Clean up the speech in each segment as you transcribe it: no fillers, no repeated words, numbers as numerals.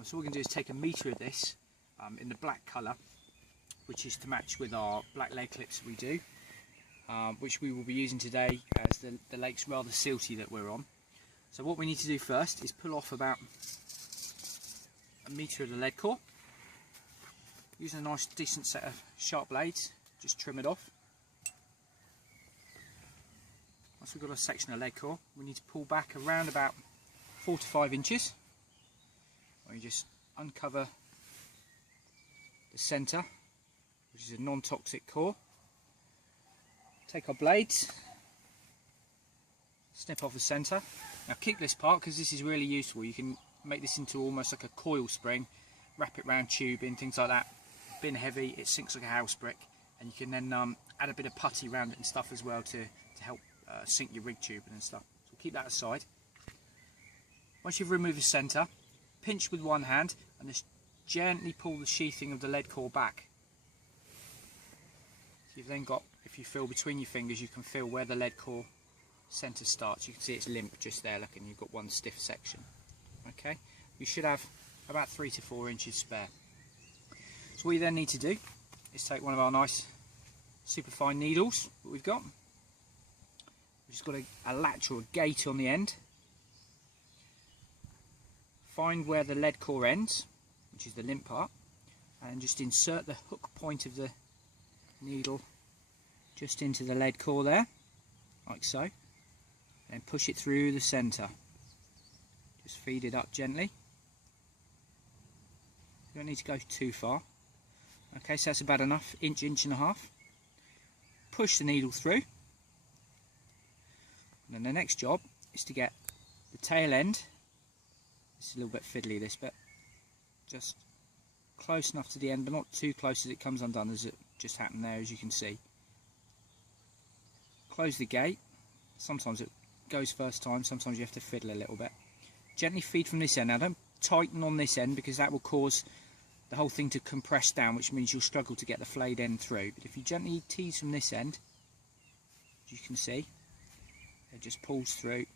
So what we're going to do is take 1 metre of this in the black colour, which is to match with our black leg clips that we do, which we will be using today as the lake's rather silty that we're on. So what we need to do first is pull off about 1 metre of the lead core. Using a nice decent set of sharp blades, just trim it off. Once we've got a section of lead core, we need to pull back around about 4 to 5 inches. We just uncover the centre, which is a non-toxic core. Take our blades, snip off the centre. Now keep this part because this is really useful. You can make this into almost like a coil spring, wrap it around tubing, things like that. Bin heavy, it sinks like a house brick, and you can then add a bit of putty around it and stuff as well to help sink your rig tubing and stuff. So keep that aside. Once you've removed the centre, pinch with one hand and just gently pull the sheathing of the lead core back. So you've then got, if you feel between your fingers, you can feel where the lead core centre starts. You can see it's limp just there, look, and you've got one stiff section. Okay, you should have about 3 to 4 inches spare. So what you then need to do is take one of our nice super fine needles that we've got, which has got a latch or a gate on the end. Find where the lead core ends, which is the limp part, and just insert the hook point of the needle just into the lead core there, like so, and push it through the centre. Just feed it up gently. You don't need to go too far. Okay, so that's about enough, inch and a half. Push the needle through. And then the next job is to get the tail end. It's a little bit fiddly, this bit. Just close enough to the end, but not too close as it comes undone, as it just happened there, as you can see. Close the gate. Sometimes it goes first time, sometimes you have to fiddle a little bit. Gently feed from this end. Now don't tighten on this end because that will cause the whole thing to compress down, which means you'll struggle to get the flayed end through. But if you gently tease from this end, as you can see, it just pulls through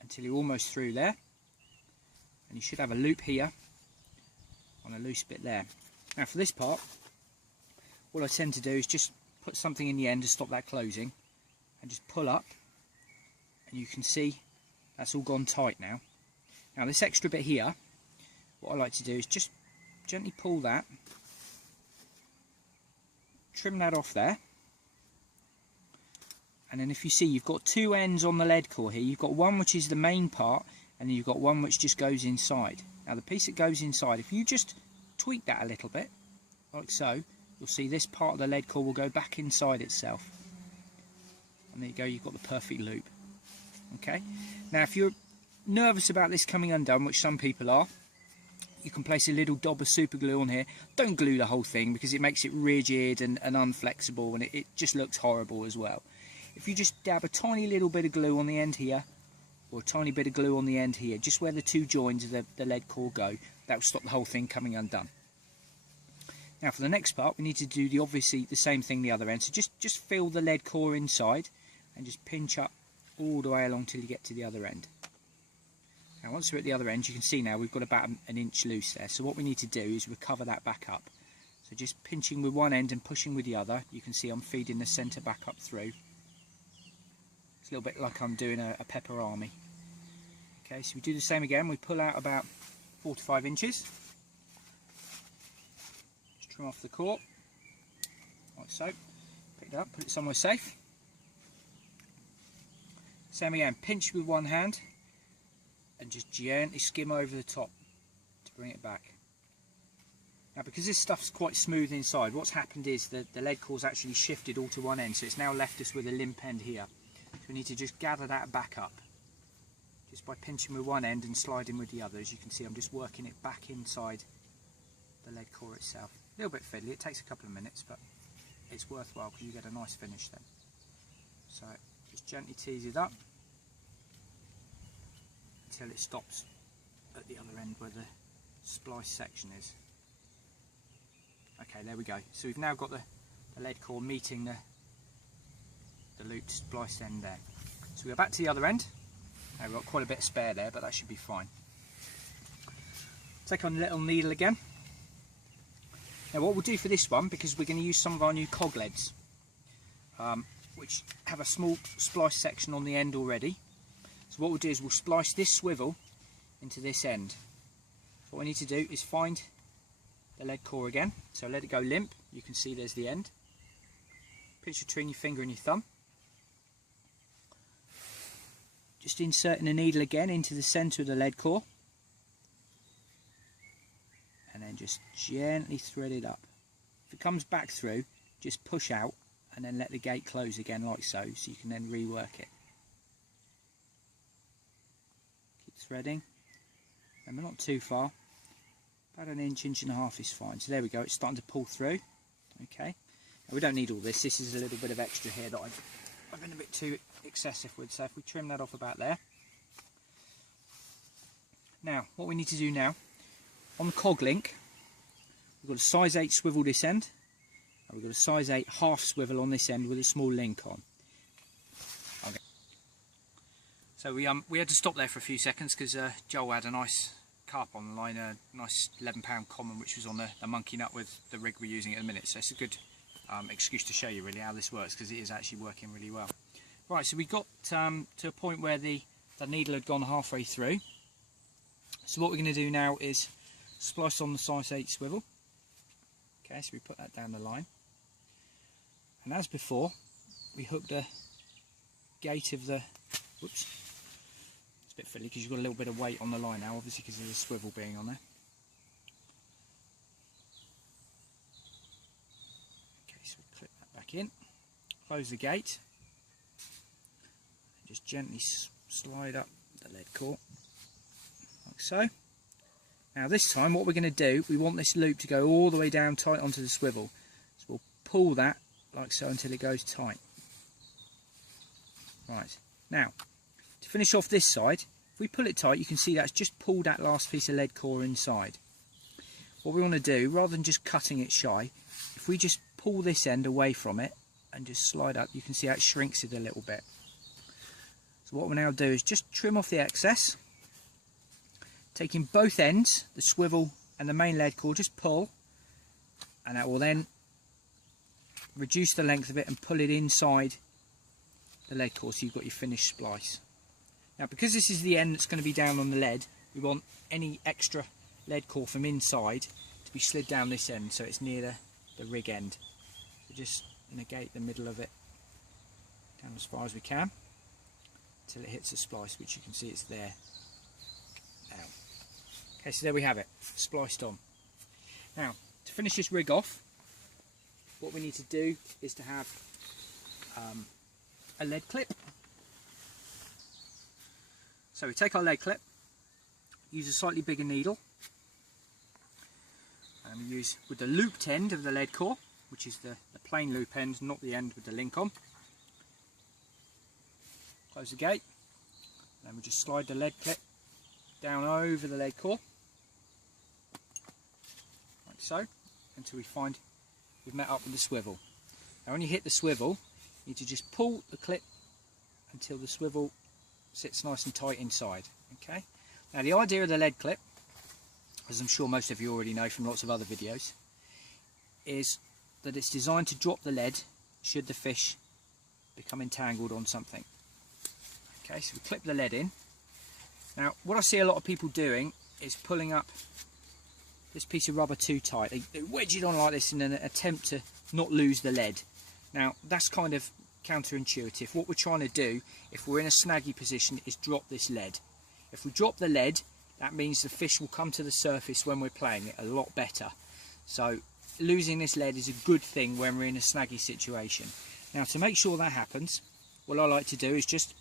until you're almost through there. And you should have a loop here on a loose bit there. Now for this part, what I tend to do is just put something in the end to stop that closing and just pull up, and you can see that's all gone tight now. Now this extra bit here, what I like to do is just gently pull that, trim that off there, and then if you see, you've got 2 ends on the lead core here. You've got one which is the main part, and then you've got one which just goes inside. Now the piece that goes inside, if you just tweak that a little bit, like so, you'll see this part of the lead core will go back inside itself. And there you go, you've got the perfect loop. Okay, now if you're nervous about this coming undone, which some people are, you can place a little dab of super glue on here. Don't glue the whole thing because it makes it rigid and unflexible, and it just looks horrible as well. If you just dab a tiny little bit of glue on the end here, or a tiny bit of glue on the end here, just where the 2 joins of the lead core go, that will stop the whole thing coming undone. Now for the next part, we need to do obviously the same thing the other end. So just feel the lead core inside and just pinch up all the way along till you get to the other end. Now once we're at the other end, you can see now we've got about 1 inch loose there. So what we need to do is recover that back up. So just pinching with one end and pushing with the other, you can see I'm feeding the centre back up through. It's a little bit like I'm doing a pepper army. Okay, so we do the same again. We pull out about 4 to 5 inches. Just trim off the core, like so. Pick it up, put it somewhere safe. Same again, pinch with one hand and just gently skim over the top to bring it back. Now because this stuff's quite smooth inside, what's happened is that the lead core's actually shifted all to one end, so it's now left us with a limp end here. So we need to just gather that back up, just by pinching with one end and sliding with the other. As you can see, I'm just working it back inside the lead core itself. A little bit fiddly, it takes a couple of minutes, but it's worthwhile because you get a nice finish then. So just gently tease it up until it stops at the other end where the splice section is. Okay, there we go. So we've now got the lead core meeting the looped spliced end there. So we go back to the other end. Now we've got quite a bit of spare there, but that should be fine. take our little needle again. Now what we'll do for this one, because we're going to use some of our new cog leads, which have a small splice section on the end already. So what we'll do is we'll splice this swivel into this end. So what we need to do is find the lead core again. So let it go limp. You can see there's the end. Pinch between your finger and your thumb. Just inserting the needle again into the centre of the lead core. And then just gently thread it up. If it comes back through, just push out and then let the gate close again like so you can then rework it. Keep threading. Remember, not too far. About an inch, inch and a half is fine. So there we go, it's starting to pull through. Okay. Now we don't need all this. This is a little bit of extra here that I've been a bit too excessive with. So if we trim that off about there. Now, what we need to do now, on the cog link, we've got a size 8 swivel this end. And we've got a size 8 half swivel on this end with a small link on. Okay. So we had to stop there for a few seconds because Joel had a nice carp on the line, a nice 11-pound common, which was on the monkey nut with the rig we're using at the minute. So it's a good excuse to show you really how this works, because it is actually working really well. Right, so we got to a point where the needle had gone halfway through. So what we're going to do now is splice on the size 8 swivel. Okay, so we put that down the line. And as before, we hook the gate of the, whoops, it's a bit fiddly because you've got a little bit of weight on the line now, obviously because of the swivel being on there. Okay, so we clip that back in, close the gate, and just gently slide up the lead core, like so. Now this time what we're going to do, we want this loop to go all the way down tight onto the swivel. So we'll pull that like so until it goes tight. Right, now to finish off this side, if we pull it tight, you can see that's just pulled that last piece of lead core inside. What we want to do, rather than just cutting it shy, if we just pull this end away from it and just slide up, you can see how it shrinks it a little bit. So what we'll now do is just trim off the excess, taking both ends, the swivel and the main lead core, just pull, and that will then reduce the length of it and pull it inside the lead core so you've got your finished splice. Now because this is the end that's going to be down on the lead, we want any extra lead core from inside to be slid down this end so it's near the rig end. So just negate the middle of it down as far as we can until it hits the splice, which you can see it's there now. Okay, so there we have it, spliced on. Now to finish this rig off, what we need to do is to have a lead clip. So we take our lead clip, use a slightly bigger needle, and we use with the looped end of the lead core, which is the plain loop end, not the end with the link on. Close the gate, and then we just slide the lead clip down over the lead core, like so, until we find we've met up with the swivel. Now when you hit the swivel, you need to just pull the clip until the swivel sits nice and tight inside. Okay. Now the idea of the lead clip, as I'm sure most of you already know from lots of other videos, is that it's designed to drop the lead should the fish become entangled on something. Okay, so we clip the lead in. Now what I see a lot of people doing is pulling up this piece of rubber too tight. They wedge it on like this in an attempt to not lose the lead. Now that's kind of counterintuitive. What we're trying to do, if we're in a snaggy position, is drop this lead. If we drop the lead, that means the fish will come to the surface when we're playing it a lot better. So losing this lead is a good thing when we're in a snaggy situation. Now to make sure that happens, what I like to do is just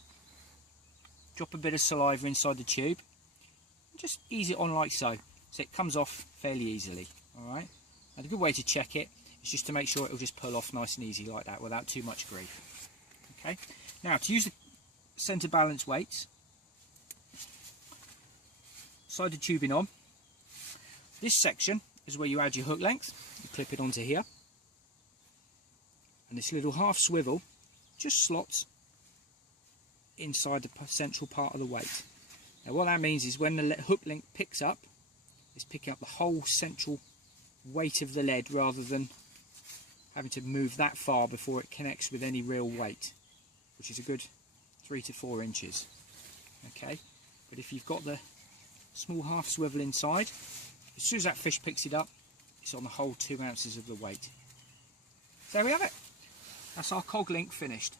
drop a bit of saliva inside the tube and just ease it on like so it comes off fairly easily. Alright, and a good way to check it is just to make sure it'll just pull off nice and easy like that without too much grief. Okay, now to use the centre balance weights, slide the tubing on. This section is where you add your hook length. You clip it onto here, and this little half swivel just slots inside the central part of the weight. Now what that means is when the hook length picks up, It's picking up the whole central weight of the lead rather than having to move that far before it connects with any real weight, which is a good 3 to 4 inches. Okay, but if you've got the small half swivel inside, as soon as that fish picks it up, it's on the whole 2 ounces of the weight. So there we have it. That's our cog link finished.